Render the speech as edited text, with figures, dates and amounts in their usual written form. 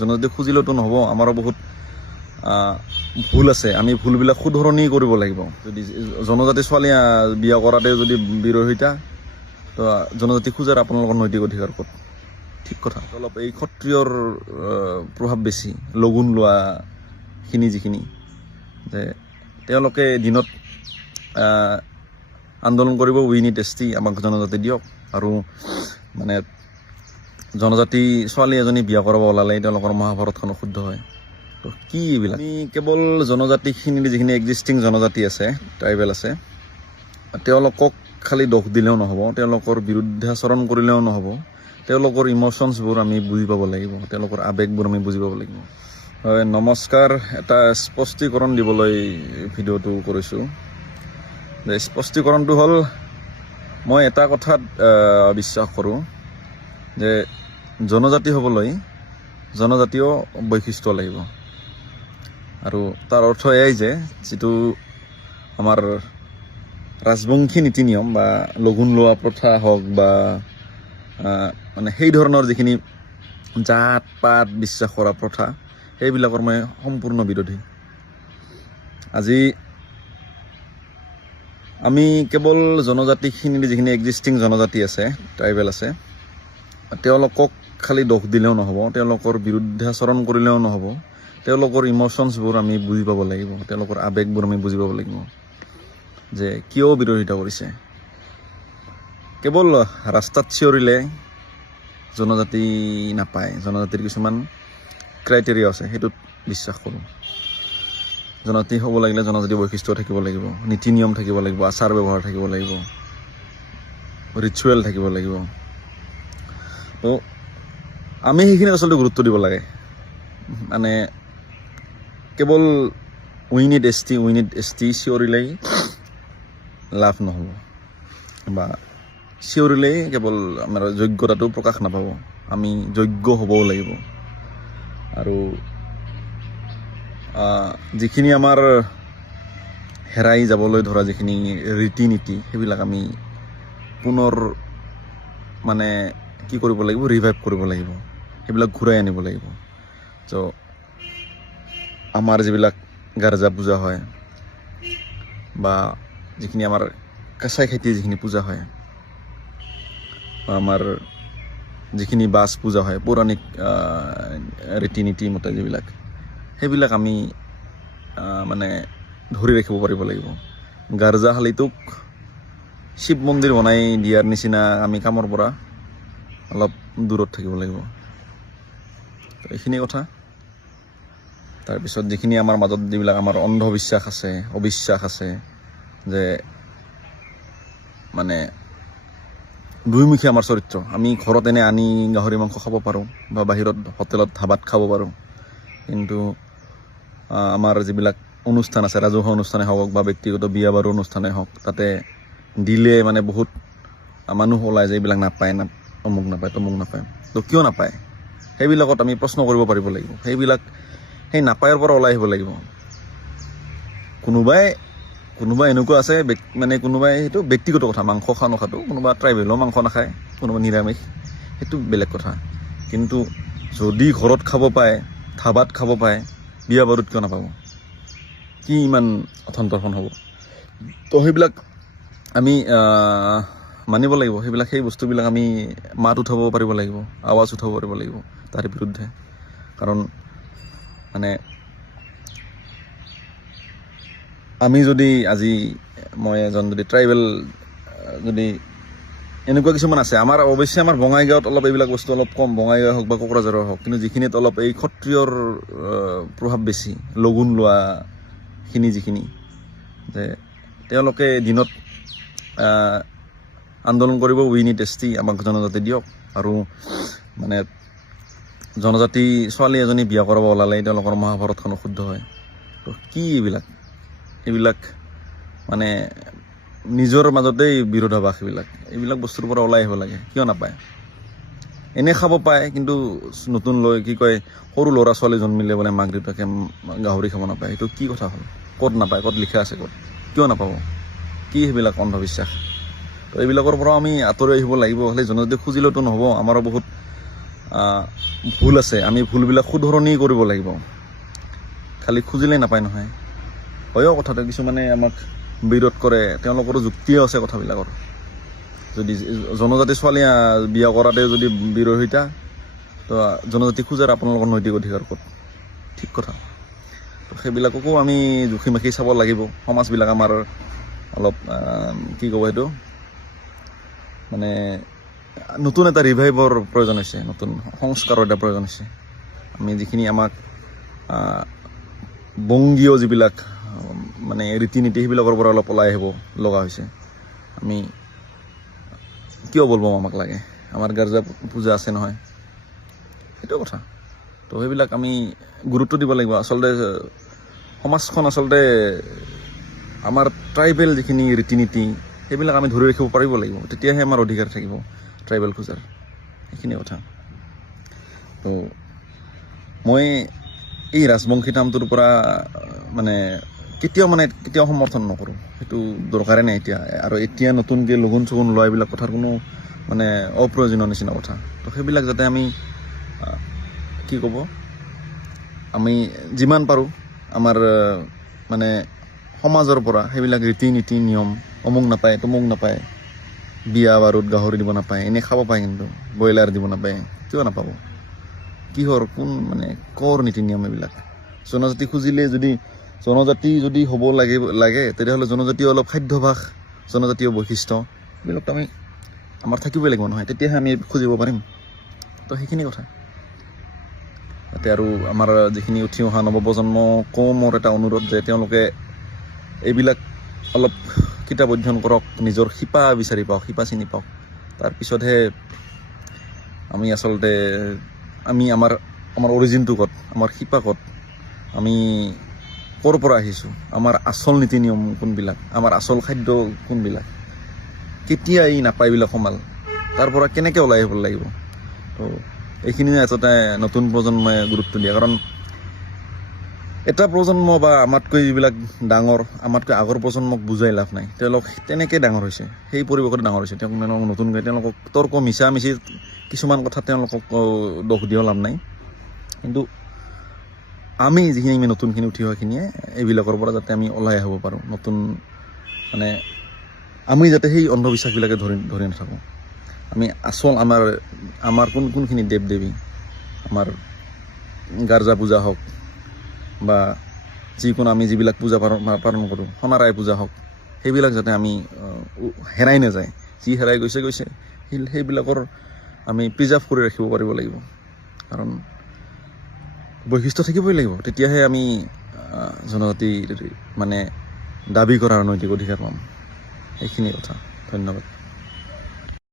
জনজাতি খুজিলেতো নহ'ব, আমাৰো বহুত ভুল আছে। আমি ভুলবিলাক শুধৰণি কৰিব লাগিব। যদি জনজাতি ছোৱালী বিয়া কৰাতে যদি বিৰোধিতা, তো জনজাতি খোজাৰ আপোনালোকৰ নৈতিক অধিকাৰ ক'ত? ঠিক কথা। অলপ এই ক্ষত্ৰিয়ৰ প্ৰভাৱ বেছি, লগুণ লোৱাখিনি যিখিনি, যে তেওঁলোকে দিনত আন্দোলন কৰিব, উই নিড এছটি, আমাক জনজাতি দিয়ক। আৰু মানে জনজাতি ছোৱালী এজনী বিয়া কৰাব ওলালে তেওঁলোকৰ মহাভাৰতখন অশুদ্ধ হয়। তো কি এইবিলাক? আমি কেৱল জনজাতিখিনি যিখিনি এক্সিষ্টিং জনজাতি আছে, ট্ৰাইবেল আছে, তেওঁলোকক খালি দোষ দিলেও নহ'ব, তেওঁলোকৰ বিৰুদ্ধাচৰণ কৰিলেও নহ'ব। তেওঁলোকৰ ইম'শ্যনছবোৰ আমি বুজি পাব লাগিব, তেওঁলোকৰ আৱেগবোৰ আমি বুজি পাব লাগিব। হয়, নমস্কাৰ। এটা স্পষ্টীকৰণ দিবলৈ ভিডিঅ'টো কৰিছোঁ। যে স্পষ্টীকৰণটো হ'ল, মই এটা কথাত বিশ্বাস কৰোঁ যে জনজাতি হ'বলৈ জনজাতীয় বৈশিষ্ট্য লাগিব। আৰু তাৰ অৰ্থ এয়াই যে যিটো আমাৰ ৰাজবংশী নীতি নিয়ম বা লগুণ লোৱা প্ৰথা হওক বা মানে সেই ধৰণৰ যিখিনি জাত পাত বিশ্বাস কৰা প্ৰথা, সেইবিলাকৰ মই সম্পূৰ্ণ বিৰোধী। আজি আমি কেৱল জনজাতিখিনি যিখিনি এক্সিষ্টিং জনজাতি আছে, ট্ৰাইবেল আছে, তেওঁলোকক খালি দোষ দিলেও নহ'ব, তেওঁলোকৰ বিৰুদ্ধাচৰণ কৰিলেও নহ'ব। তেওঁলোকৰ ইম'শ্যনছবোৰ আমি বুজি পাব লাগিব, তেওঁলোকৰ আৱেগবোৰ আমি বুজি পাব লাগিব, যে কিয় বিৰোধিতা কৰিছে। কেৱল ৰাস্তাত চিঞৰিলে জনজাতি নাপায়, জনজাতিৰ কিছুমান ক্ৰাইটেৰিয়া আছে, সেইটোত বিশ্বাস কৰোঁ। জনজাতি হ'ব লাগিলে জনজাতি বৈশিষ্ট্য থাকিব লাগিব, নীতি নিয়ম থাকিব লাগিব, আচাৰ ব্যৱহাৰ থাকিব লাগিব, ৰিচুৱেল থাকিব লাগিব। তো আমি সেইখিনি আচলতে গুৰুত্ব দিব লাগে। মানে কেৱল উই নিড এছ টি চিঞৰিলেই লাভ নহ'ব, বা চিঞৰিলেই কেৱল আমাৰ যোগ্যতাটো প্ৰকাশ নাপাব। আমি যোগ্য হ'বও লাগিব। আৰু যিখিনি আমাৰ হেৰাই যাবলৈ ধৰা যিখিনি ৰীতি নীতি, সেইবিলাক আমি পুনৰ মানে কি কৰিব লাগিব, ৰিভাইভ কৰিব লাগিব, সেইবিলাক ঘূৰাই আনিব লাগিব। ত' আমাৰ যিবিলাক গাৰ্জা পূজা হয় বা যিখিনি আমাৰ কাছাই খেতি যিখিনি পূজা হয়, বা আমাৰ যিখিনি বাছ পূজা হয়, পৌৰাণিক ৰীতি নীতি মতে যিবিলাক, সেইবিলাক আমি মানে ধৰি ৰাখিব পাৰিব লাগিব। গাৰ্জাশালীটোক শিৱ মন্দিৰ বনাই দিয়াৰ নিচিনা আমি কামৰ পৰা অলপ দূৰত থাকিব লাগিব। এইখিনি কথা। তাৰপিছত যিখিনি আমাৰ মাজত যিবিলাক আমাৰ অন্ধবিশ্বাস আছে, অবিশ্বাস আছে, যে মানে দুইমুখী আমাৰ চৰিত্ৰ। আমি ঘৰত এনে আনি গাহৰি মাংস খাব পাৰোঁ বা বাহিৰত হোটেলত ধাবাত খাব পাৰোঁ, কিন্তু আমাৰ যিবিলাক অনুষ্ঠান আছে, ৰাজহুৱা অনুষ্ঠানে হওক বা ব্যক্তিগত বিয়া বাৰু অনুষ্ঠানে হওক, তাতে দিলে মানে বহুত মানুহ ওলাই যে এইবিলাক নাপায়, অমুক নাপায়, তমুক নাপায়। তো কিয় নাপায়? সেইবিলাকত আমি প্ৰশ্ন কৰিব পাৰিব লাগিব। সেই নাপায়ৰ পৰা ওলাই আহিব লাগিব। কোনোবাই এনেকুৱা আছে, মানে কোনোবাই সেইটো ব্যক্তিগত কথা, মাংস খোৱা নোখোৱাটো, কোনোবা ট্ৰাইবেলো মাংস নাখায়, কোনোবা নিৰামিষ, সেইটো বেলেগ কথা। কিন্তু যদি ঘৰত খাব পায়, ধাবাত খাব পায়, বিয়া বাৰুত কিয় নাপাব? কি ইমান অথন্তৰখন হ'ব? তো সেইবিলাক আমি মানিব লাগিব। সেই বস্তুবিলাক আমি মাত উঠাব পাৰিব লাগিব, আৱাজ উঠাব পাৰিব লাগিব তাৰ বিৰুদ্ধে। কাৰণ মানে আমি যদি আজি মই এজন যদি ট্ৰাইবেল, যদি এনেকুৱা কিছুমান আছে, অৱশ্যে আমাৰ বঙাইগাঁৱত অলপ এইবিলাক বস্তু অলপ কম, বঙাইগাঁও হওক বা কোকৰাঝাৰৰ হওক, কিন্তু যিখিনিত অলপ এই ক্ষত্ৰিয়ৰ প্ৰভাৱ বেছি, লগুণ লোৱাখিনি যিখিনি, যে তেওঁলোকে দিনত আন্দোলন কৰিব, উই নিড এছটি, আমাক জনজাতি দিয়ক। আৰু মানে জনজাতি ছোৱালী এজনী বিয়া কৰাব ওলালে তেওঁলোকৰ মহাভাৰতখন অশুদ্ধ হয়। তো কি এইবিলাক মানে নিজৰ মাজতেই বিৰোধাভাস। এইবিলাক বস্তুৰ পৰা ওলাই আহিব লাগে। কিয় নাপায়? এনে খাব পায়, কিন্তু নতুন কি কয়, সৰু ল'ৰা ছোৱালী জন্মিলে বোলে মাক দেউতাকে গাহৰি খাব নাপায়। এইটো কি কথা হ'ল? ক'ত নাপায়? ক'ত লিখা আছে? ক'ত? কিয় নাপাব? কি সেইবিলাক অন্ধবিশ্বাস? তো এইবিলাকৰ পৰা আমি আঁতৰি আহিব লাগিব। খালি জনজাতি খুজিলেতো নহ'ব, আমাৰো বহুত ভুল আছে আমি ভুলবিলাক শুধৰণি কৰিব লাগিব খালি খুজিলেই নাপায় নহয় হয়ও কথাটো কিছুমানে আমাক বিৰোধ কৰে তেওঁলোকৰো যুক্তিও আছে কথাবিলাকৰ যদি জনজাতি ছোৱালী বিয়া কৰাতে যদি বিৰোধিতা তো জনজাতি খোজাৰ আপোনালোকৰ নৈতিক অধিকাৰ ক'ত ঠিক কথা তো সেইবিলাককো আমি জুখি মাখি চাব লাগিব সমাজবিলাক আমাৰ অলপ কি ক'ব সেইটো মানে নতুন এটা ৰিভাইভৰ প্ৰয়োজন হৈছে নতুন সংস্কাৰৰ এটা প্ৰয়োজন হৈছে আমি যিখিনি আমাক বংগীয় যিবিলাক মানে ৰীতি নীতি সেইবিলাকৰ পৰা অলপ ওলাই আহিব লগা হৈছে আমি কিয় বলবো আমাক লাগে আমাৰ গাৰ্জা পূজা আছে নহয় সেইটো কথা তো সেইবিলাক আমি গুৰুত্ব দিব লাগিব আচলতে সমাজখন আচলতে আমাৰ ট্ৰাইবেল যিখিনি ৰীতি নীতি সেইবিলাক আমি ধৰি ৰাখিব পাৰিব লাগিব তেতিয়াহে আমাৰ অধিকাৰ থাকিব ট্ৰাইবেল খোজাৰ সেইখিনি কথা তো মই এই ৰাজবংশী নামটোৰ পৰা মানে কেতিয়াও সমৰ্থন নকৰোঁ সেইটো দৰকাৰে নাই এতিয়া আৰু এতিয়া নতুনকৈ লগুণ চগুণ লোৱা এইবিলাক কথাৰ কোনো মানে অপ্ৰয়োজনীয় নিচিনা কথা তো সেইবিলাক যাতে আমি কি ক'ব আমি যিমান পাৰোঁ আমাৰ মানে সমাজৰ পৰা সেইবিলাক ৰীতি নীতি নিয়ম অমুক নাপায় তমুক নাপায় বিয়া বাৰুত গাহৰি দিব নাপায় এনেই খাব পায় কিন্তু ব্ৰইলাৰ দিব নাপায় কিয় নাপাব কিহৰ কোন মানে কৰ নীতি নিয়ম এইবিলাক জনজাতি খুজিলে যদি হ'ব লাগে তেতিয়াহ'লে জনজাতীয় অলপ খাদ্যভাস জনজাতীয় বৈশিষ্ট্য এইবিলাক আমি আমাৰ থাকিবই লাগিব নহয় তেতিয়াহে আমি খুজিব পাৰিম তো সেইখিনি কথা তাতে আৰু আমাৰ যিখিনি উঠি অহা নৱপ্ৰজন্মকো মোৰ এটা অনুৰোধ যে তেওঁলোকে এইবিলাক অলপ কিতাপ অধ্যয়ন কৰক নিজৰ শিপা বিচাৰি পাওক শিপা চিনি পাওক তাৰপিছতহে আমি আচলতে আমাৰ অৰিজিনটো ক'ত আমাৰ শিপা ক'ত আমি ক'ৰ পৰা আহিছোঁ আমাৰ আচল নীতি নিয়ম কোনবিলাক আমাৰ আচল খাদ্য কোনবিলাক কেতিয়া এই নাপায়বিলাক সোমাল তাৰ পৰা কেনেকৈ ওলাই আহিব লাগিব তো এইখিনি এটা নতুন প্ৰজন্মই গুৰুত্ব দিয়ে কাৰণ এটা প্ৰজন্ম বা আমাতকৈ যিবিলাক ডাঙৰ আমাতকৈ আগৰ প্ৰজন্মক বুজাই লাভ নাই তেওঁলোক তেনেকৈ ডাঙৰ হৈছে সেই পৰিৱেশতে ডাঙৰ হৈছে তেওঁলোকক নতুনকৈ তেওঁলোকক তৰ্ক মিছা কিছুমান কথা তেওঁলোকক দোষ দিয়াও লাভ নাই কিন্তু আমি যিখিনি নতুনখিনি উঠি অহাখিনিয়ে এইবিলাকৰ পৰা যাতে আমি ওলাই আহিব পাৰোঁ নতুন মানে আমি যাতে সেই অন্ধবিশ্বাসবিলাকে ধৰি নাথাকোঁ আমি আচল আমাৰ কোনখিনি দেৱ দেৱী আমাৰ গাৰ্জা পূজা হওক বা যিকোনো আমি যিবিলাক পূজা পালন কৰোঁ সোণাৰাই পূজা হওক সেইবিলাক যাতে আমি হেৰাই নাযায় যি হেৰাই গৈছে সেইবিলাকৰ আমি প্ৰিজাৰ্ভ কৰি ৰাখিব পাৰিব লাগিব কাৰণ বৈশিষ্ট্য থাকিবই লাগিব তেতিয়াহে আমি জনজাতি মানে দাবী কৰাৰ নৈতিক অধিকাৰ পাম এইখিনি কথা ধন্যবাদ